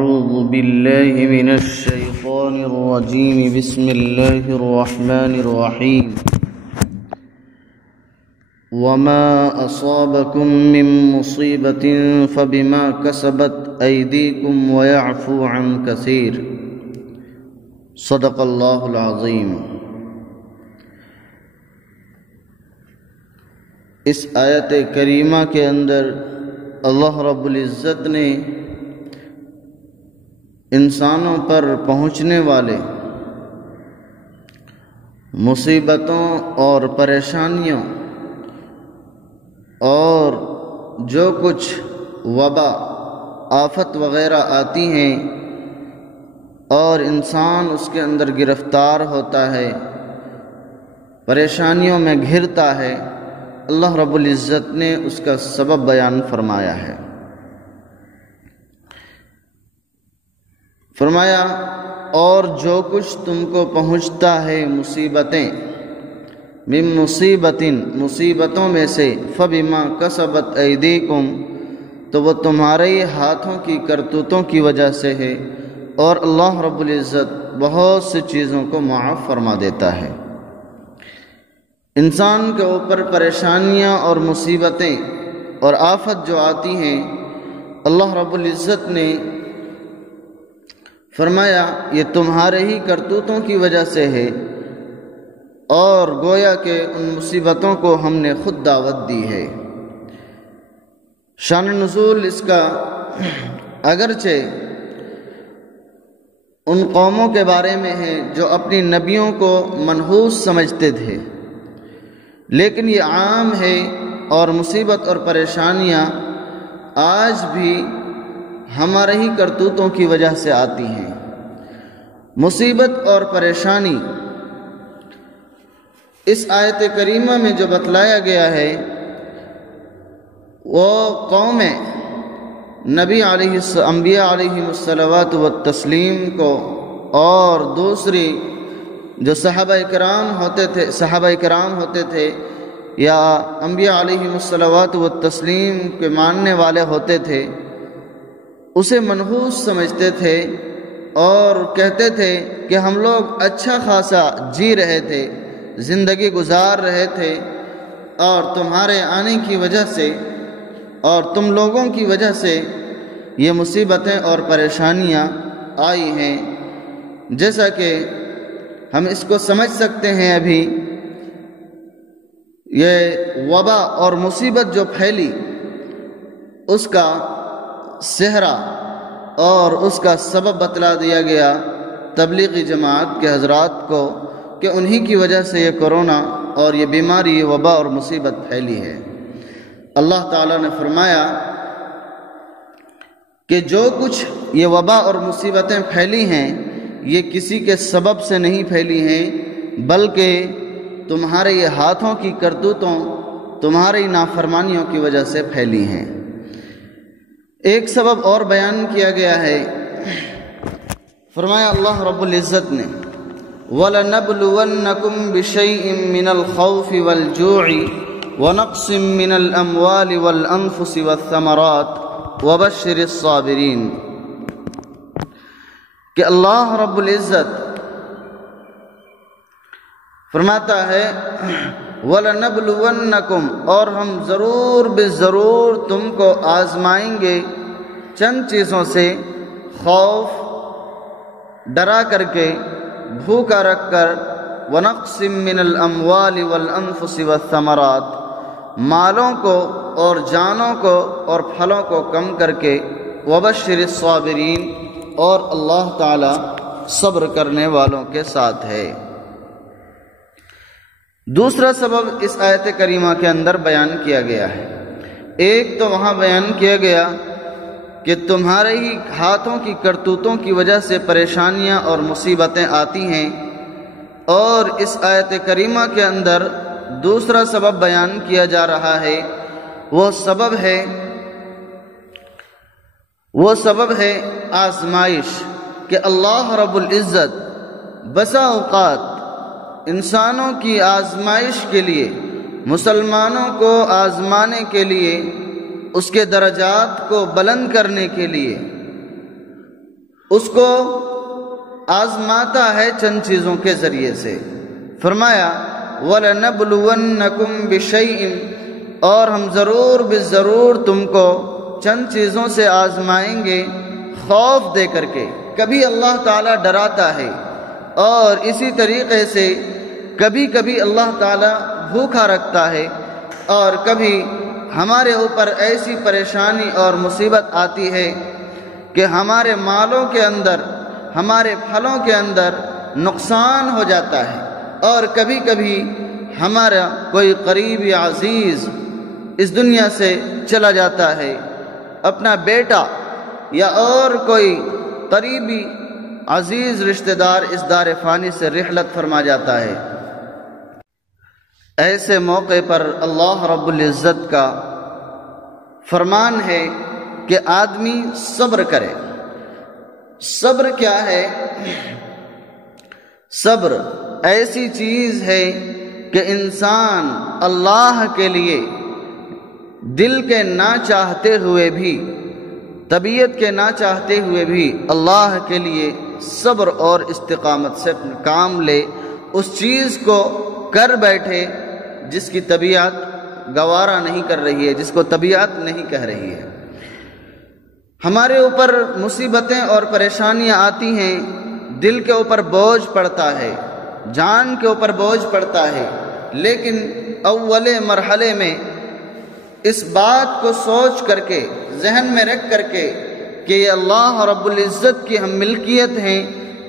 أعوذ بالله من الشيطان الرجيم بسم الله الرحمن الرحيم وما أصابكم من مصيبة فبما كسبت أيديكم ويعفو عن كثير صدق الله العظيم۔ اس آیت کریمہ کے اندر اللہ رب العزت نے انسانوں پر پہنچنے والے مصیبتوں اور پریشانیوں اور جو کچھ وبا آفت وغیرہ آتی ہیں اور انسان اس کے اندر گرفتار ہوتا ہے، پریشانیوں میں گھرتا ہے، اللہ رب العزت نے اس کا سبب بیان فرمایا ہے۔ فرمایا اور جو کچھ تم کو پہنچتا ہے مصیبتیں، من مصیبتوں میں سے، فبما کسبت ایدیکم، تو وہ تمہارے ہاتھوں کی کرتوتوں کی وجہ سے ہے، اور اللہ رب العزت بہت سی چیزوں کو معاف فرما دیتا ہے۔ انسان کے اوپر پریشانیاں اور مصیبتیں اور آفت جو آتی ہیں، اللہ رب العزت نے فرمایا یہ تمہارے ہی کرتوتوں کی وجہ سے ہے، اور گویا کہ ان مصیبتوں کو ہم نے خود دعوت دی ہے۔ شان نزول اس کا اگرچہ ان قوموں کے بارے میں ہے جو اپنی نبیوں کو منحوس سمجھتے تھے، لیکن یہ عام ہے، اور مصیبت اور پریشانیاں آج بھی ہمارے ہی کرتوتوں کی وجہ سے آتی ہیں۔ مصیبت اور پریشانی اس آیت کریمہ میں جو بتلایا گیا ہے وہ قوم نبی انبیاء علیہ الصلوات والتسلیم کو اور دوسری جو صحابہ کرام ہوتے تھے یا انبیاء علیہ الصلوات والتسلیم کے ماننے والے ہوتے تھے، اسے منحوس سمجھتے تھے اور کہتے تھے کہ ہم لوگ اچھا خاصا جی رہے تھے، زندگی گزار رہے تھے، اور تمہارے آنے کی وجہ سے اور تم لوگوں کی وجہ سے یہ مصیبتیں اور پریشانیاں آئی ہیں۔ جیسا کہ ہم اس کو سمجھ سکتے ہیں، ابھی یہ وبا اور مصیبت جو پھیلی اس کا صحرا اور اس کا سبب بتلا دیا گیا تبلیغی جماعت کے حضرات کو کہ انہی کی وجہ سے یہ کرونا اور یہ بیماری، یہ وبا اور مصیبت پھیلی ہے۔ اللہ تعالیٰ نے فرمایا کہ جو کچھ یہ وبا اور مصیبتیں پھیلی ہیں یہ کسی کے سبب سے نہیں پھیلی ہیں، بلکہ تمہارے یہ ہاتھوں کی کرتوتوں، تمہاری نافرمانیوں کی وجہ سے پھیلی ہیں۔ ایک سبب اور بیان کیا گیا ہے، فرمایا اللہ رب العزت نے وَلَنَبْلُوَنَّكُمْ بِشَيْءٍ مِّنَ الْخَوْفِ وَالْجُوعِ وَنَقْصٍ مِّنَ الْأَمْوَالِ وَالْأَنفُسِ وَالثَّمَرَاتِ وَبَشِّرِ الصَّابِرِينَ کہ اللہ رب العزت فرماتا ہے وَلَنَبْلُوَنَّكُمْ، اور ہم ضرور بالضرور تم کو آزمائیں گے چند چیزوں سے، خوف ڈرا کر کے، بھوکا رکھ کر، وَنَقْصٍ مِّنَ الْأَمْوَالِ وَالْأَنفُسِ وَالثَّمَرَاتِ، مالوں کو اور جانوں کو اور پھلوں کو کم کر کے، وَبَشِّرِ الصَّابِرِينَ، اور اللہ تعالی صبر کرنے والوں کے ساتھ ہے۔ دوسرا سبب اس آیت کریمہ کے اندر بیان کیا گیا ہے، ایک تو وہاں بیان کیا گیا کہ تمہارے ہی ہاتھوں کی کرتوتوں کی وجہ سے پریشانیاں اور مصیبتیں آتی ہیں، اور اس آیت کریمہ کے اندر دوسرا سبب بیان کیا جا رہا ہے، وہ سبب ہے آزمائش، کہ اللہ رب العزت بسا اوقات انسانوں کی آزمائش کے لیے، مسلمانوں کو آزمانے کے لیے، اس کے درجات کو بلند کرنے کے لیے اس کو آزماتا ہے چند چیزوں کے ذریعے سے۔ فرمایا وَلَنَبْلُوَنَّكُمْ بِشَيْءٍ، اور ہم ضرور تم کو چند چیزوں سے آزمائیں گے، خوف دے کر کے۔ کبھی اللہ تعالیٰ ڈراتا ہے، اور اسی طریقے سے کبھی کبھی اللہ تعالیٰ بھوکا رکھتا ہے، اور کبھی ہمارے اوپر ایسی پریشانی اور مصیبت آتی ہے کہ ہمارے مالوں کے اندر، ہمارے پھلوں کے اندر نقصان ہو جاتا ہے، اور کبھی کبھی ہمارا کوئی قریبی عزیز اس دنیا سے چلا جاتا ہے، اپنا بیٹا یا اور کوئی قریبی عزیز رشتہ دار اس دار فانی سے رحلت فرما جاتا ہے۔ ایسے موقع پر اللہ رب العزت کا فرمان ہے کہ آدمی صبر کرے۔ صبر کیا ہے؟ صبر ایسی چیز ہے کہ انسان اللہ کے لیے دل کے نہ چاہتے ہوئے بھی، طبیعت کے نہ چاہتے ہوئے بھی اللہ کے لیے صبر اور استقامت سے کام لے، اس چیز کو کر بیٹھے جس کی طبیعت گوارا نہیں کر رہی ہے، جس کو طبیعت نہیں کہہ رہی ہے۔ ہمارے اوپر مصیبتیں اور پریشانیاں آتی ہیں، دل کے اوپر بوجھ پڑتا ہے، جان کے اوپر بوجھ پڑتا ہے، لیکن اول مرحلے میں اس بات کو سوچ کر کے، ذہن میں رکھ کر کے کہ یہ اللہ رب العزت کی ہم ملکیت ہیں،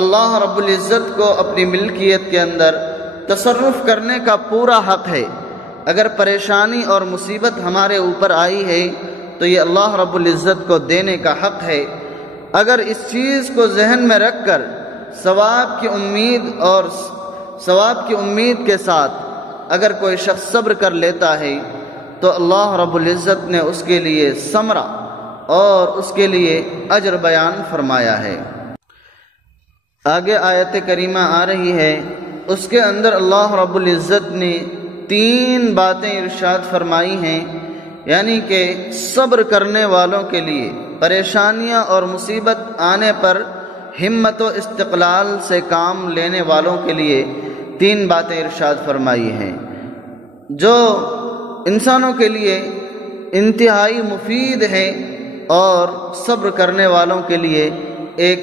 اللہ رب العزت کو اپنی ملکیت کے اندر تصرف کرنے کا پورا حق ہے۔ اگر پریشانی اور مصیبت ہمارے اوپر آئی ہے تو یہ اللہ رب العزت کو دینے کا حق ہے۔ اگر اس چیز کو ذہن میں رکھ کر ثواب کی امید کے ساتھ اگر کوئی شخص صبر کر لیتا ہے تو اللہ رب العزت نے اس کے لیے ثمرہ اور اس کے لیے اجر بیان فرمایا ہے۔ آگے آیت کریمہ آ رہی ہے، اس کے اندر اللہ رب العزت نے 3 باتیں ارشاد فرمائی ہیں، یعنی کہ صبر کرنے والوں کے لیے، پریشانیاں اور مصیبت آنے پر ہمت و استقلال سے کام لینے والوں کے لیے 3 باتیں ارشاد فرمائی ہیں، جو انسانوں کے لیے انتہائی مفید ہے اور صبر کرنے والوں کے لیے ایک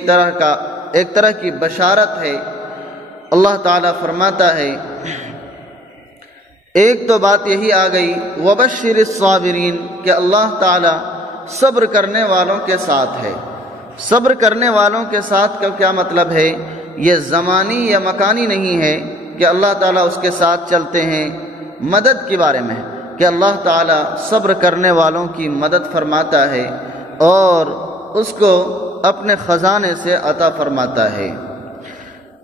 طرح کی بشارت ہے۔ اللہ تعالیٰ فرماتا ہے، ایک تو بات یہی آ گئی وَبَشِّرِ الصَّابِرِينَ کہ اللہ تعالیٰ صبر کرنے والوں کے ساتھ ہے۔ صبر کرنے والوں کے ساتھ کا کیا مطلب ہے؟ یہ زمانی یا مکانی نہیں ہے کہ اللہ تعالیٰ اس کے ساتھ چلتے ہیں، مدد کے بارے میں کہ اللہ تعالیٰ صبر کرنے والوں کی مدد فرماتا ہے اور اس کو اپنے خزانے سے عطا فرماتا ہے۔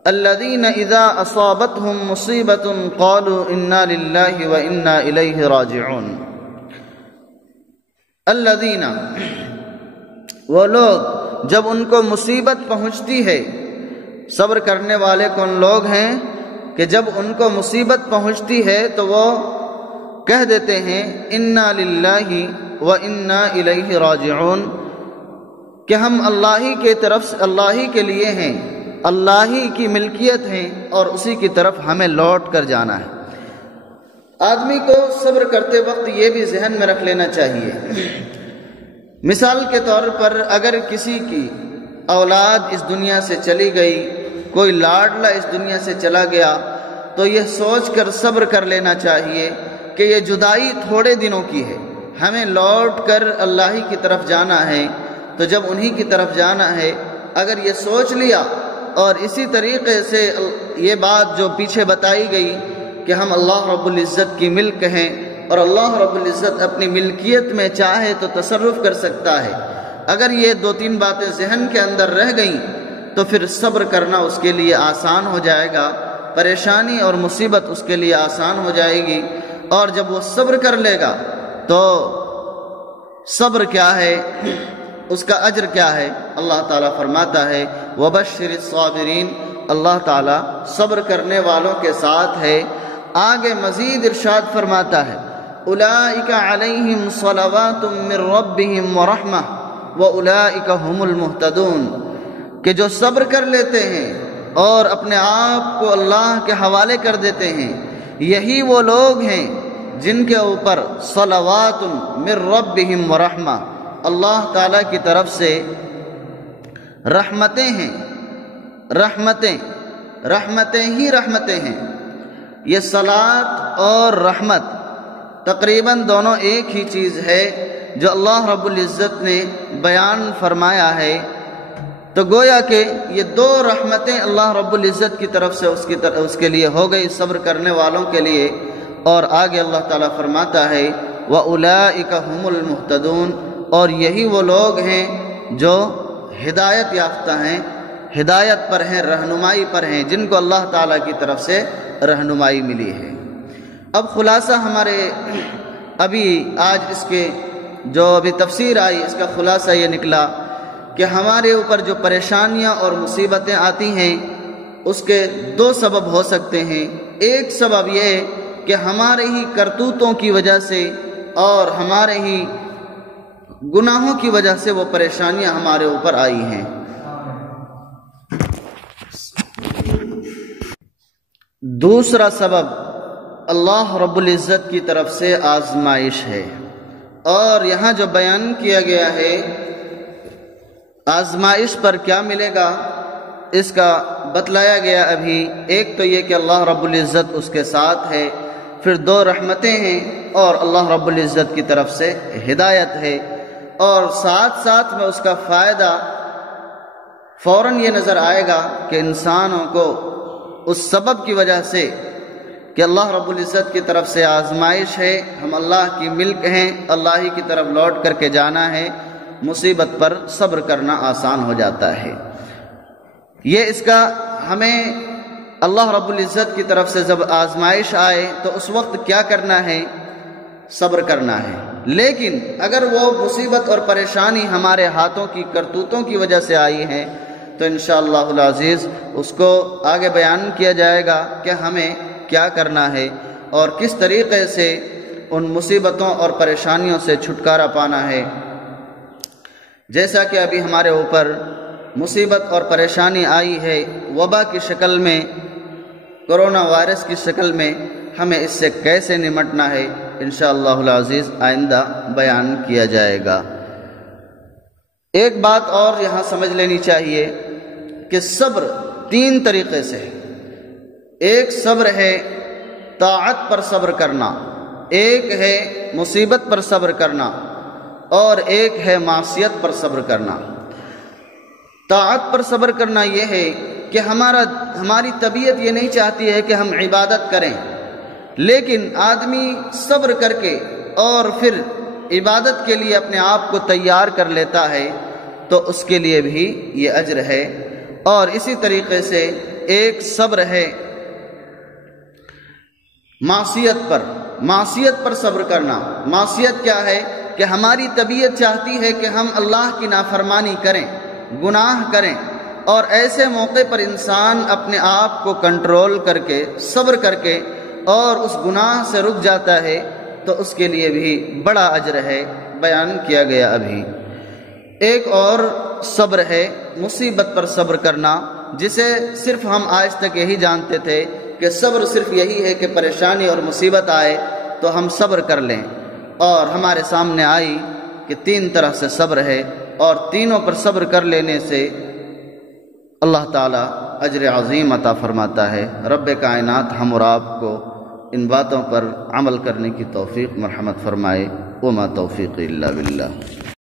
الذین اذا اصابتهم مصیبۃ قالوا انا للہ وانا الیہ راجعون۔ الذین، وہ لوگ جب ان کو مصیبت پہنچتی ہے، صبر کرنے والے کون لوگ ہیں کہ جب ان کو مصیبت پہنچتی ہے تو وہ کہہ دیتے ہیں انا للہ وانا الیہ راجعون، کہ ہم اللہ ہی کے طرف سے، اللہ ہی کے لیے ہیں، اللہ ہی کی ملکیت ہیں اور اسی کی طرف ہمیں لوٹ کر جانا ہے۔ آدمی کو صبر کرتے وقت یہ بھی ذہن میں رکھ لینا چاہیے، مثال کے طور پر اگر کسی کی اولاد اس دنیا سے چلی گئی، کوئی لاڈلا اس دنیا سے چلا گیا، تو یہ سوچ کر صبر کر لینا چاہیے کہ یہ جدائی تھوڑے دنوں کی ہے، ہمیں لوٹ کر اللہ ہی کی طرف جانا ہے۔ تو جب انہی کی طرف جانا ہے، اگر یہ سوچ لیا اور اسی طریقے سے یہ بات جو پیچھے بتائی گئی کہ ہم اللہ رب العزت کی ملک ہیں اور اللہ رب العزت اپنی ملکیت میں چاہے تو تصرف کر سکتا ہے، اگر یہ 2-3 باتیں ذہن کے اندر رہ گئیں تو پھر صبر کرنا اس کے لیے آسان ہو جائے گا، پریشانی اور مصیبت اس کے لیے آسان ہو جائے گی۔ اور جب وہ صبر کر لے گا تو صبر کیا ہے، اس کا اجر کیا ہے؟ اللہ تعالیٰ فرماتا ہے وَبَشِّرِ الصَّابِرِينَ، اللہ تعالیٰ صبر کرنے والوں کے ساتھ ہے۔ آگے مزید ارشاد فرماتا ہے اولئک علیہم صلوات من ربہم ورحمہ واولئک هم المہتدون، کہ جو صبر کر لیتے ہیں اور اپنے آپ کو اللہ کے حوالے کر دیتے ہیں، یہی وہ لوگ ہیں جن کے اوپر صلوات من ربہم ورحمہ، اللہ تعالیٰ کی طرف سے رحمتیں ہیں، رحمتیں ہی رحمتیں ہیں۔ یہ صلاۃ اور رحمت تقریباً دونوں ایک ہی چیز ہے جو اللہ رب العزت نے بیان فرمایا ہے، تو گویا کہ یہ دو رحمتیں اللہ رب العزت کی طرف سے اس کے لیے ہو گئی، صبر کرنے والوں کے لیے۔ اور آگے اللہ تعالیٰ فرماتا ہے وَأُولَئِكَ هُمُ الْمُهْتَدُونَ، اور یہی وہ لوگ ہیں جو ہدایت یافتہ ہیں، ہدایت پر ہیں، رہنمائی پر ہیں، جن کو اللہ تعالیٰ کی طرف سے رہنمائی ملی ہے۔ اب خلاصہ ہمارے ابھی آج اس کے جو ابھی تفسیر آئی، اس کا خلاصہ یہ نکلا کہ ہمارے اوپر جو پریشانیاں اور مصیبتیں آتی ہیں اس کے دو سبب ہو سکتے ہیں۔ ایک سبب یہ کہ ہمارے ہی کرتوتوں کی وجہ سے اور ہمارے ہی گناہوں کی وجہ سے وہ پریشانیاں ہمارے اوپر آئی ہیں۔ دوسرا سبب اللہ رب العزت کی طرف سے آزمائش ہے، اور یہاں جو بیان کیا گیا ہے آزمائش پر کیا ملے گا اس کا بتلایا گیا ابھی۔ ایک تو یہ کہ اللہ رب العزت اس کے ساتھ ہے، پھر دو رحمتیں ہیں اور اللہ رب العزت کی طرف سے ہدایت ہے، اور ساتھ ساتھ میں اس کا فائدہ فوراً یہ نظر آئے گا کہ انسانوں کو اس سبب کی وجہ سے کہ اللہ رب العزت کی طرف سے آزمائش ہے، ہم اللہ کی ملک ہیں، اللہ ہی کی طرف لوٹ کر کے جانا ہے، مصیبت پر صبر کرنا آسان ہو جاتا ہے۔ یہ اس کا ہمیں اللہ رب العزت کی طرف سے جب آزمائش آئے تو اس وقت کیا کرنا ہے؟ صبر کرنا ہے۔ لیکن اگر وہ مصیبت اور پریشانی ہمارے ہاتھوں کی کرتوتوں کی وجہ سے آئی ہے تو انشاءاللہ العزیز اس کو آگے بیان کیا جائے گا کہ ہمیں کیا کرنا ہے اور کس طریقے سے ان مصیبتوں اور پریشانیوں سے چھٹکارا پانا ہے۔ جیسا کہ ابھی ہمارے اوپر مصیبت اور پریشانی آئی ہے وبا کی شکل میں، کرونا وائرس کی شکل میں، ہمیں اس سے کیسے نمٹنا ہے انشاءاللہ العزیز آئندہ بیان کیا جائے گا۔ ایک بات اور یہاں سمجھ لینی چاہیے کہ صبر تین طریقے سے ہے۔ ایک صبر ہے طاعت پر صبر کرنا، ایک ہے مصیبت پر صبر کرنا، اور ایک ہے معصیت پر صبر کرنا۔ طاعت پر صبر کرنا یہ ہے کہ ہماری طبیعت یہ نہیں چاہتی ہے کہ ہم عبادت کریں، لیکن آدمی صبر کر کے اور پھر عبادت کے لیے اپنے آپ کو تیار کر لیتا ہے تو اس کے لیے بھی یہ اجر ہے۔ اور اسی طریقے سے ایک صبر ہے معصیت پر صبر کرنا۔ معصیت کیا ہے؟ کہ ہماری طبیعت چاہتی ہے کہ ہم اللہ کی نافرمانی کریں، گناہ کریں، اور ایسے موقع پر انسان اپنے آپ کو کنٹرول کر کے صبر کر کے اور اس گناہ سے رک جاتا ہے تو اس کے لیے بھی بڑا اجر ہے، بیان کیا گیا ابھی۔ ایک اور صبر ہے مصیبت پر صبر کرنا، جسے صرف ہم آج تک یہی جانتے تھے کہ صبر صرف یہی ہے کہ پریشانی اور مصیبت آئے تو ہم صبر کر لیں، اور ہمارے سامنے آئی کہ تین طرح سے صبر ہے، اور تینوں پر صبر کر لینے سے اللہ تعالیٰ اجر عظیم عطا فرماتا ہے۔ رب کائنات ہم اور آپ کو ان باتوں پر عمل کرنے کی توفیق مرحمت فرمائے۔ وما توفیق الا باللہ۔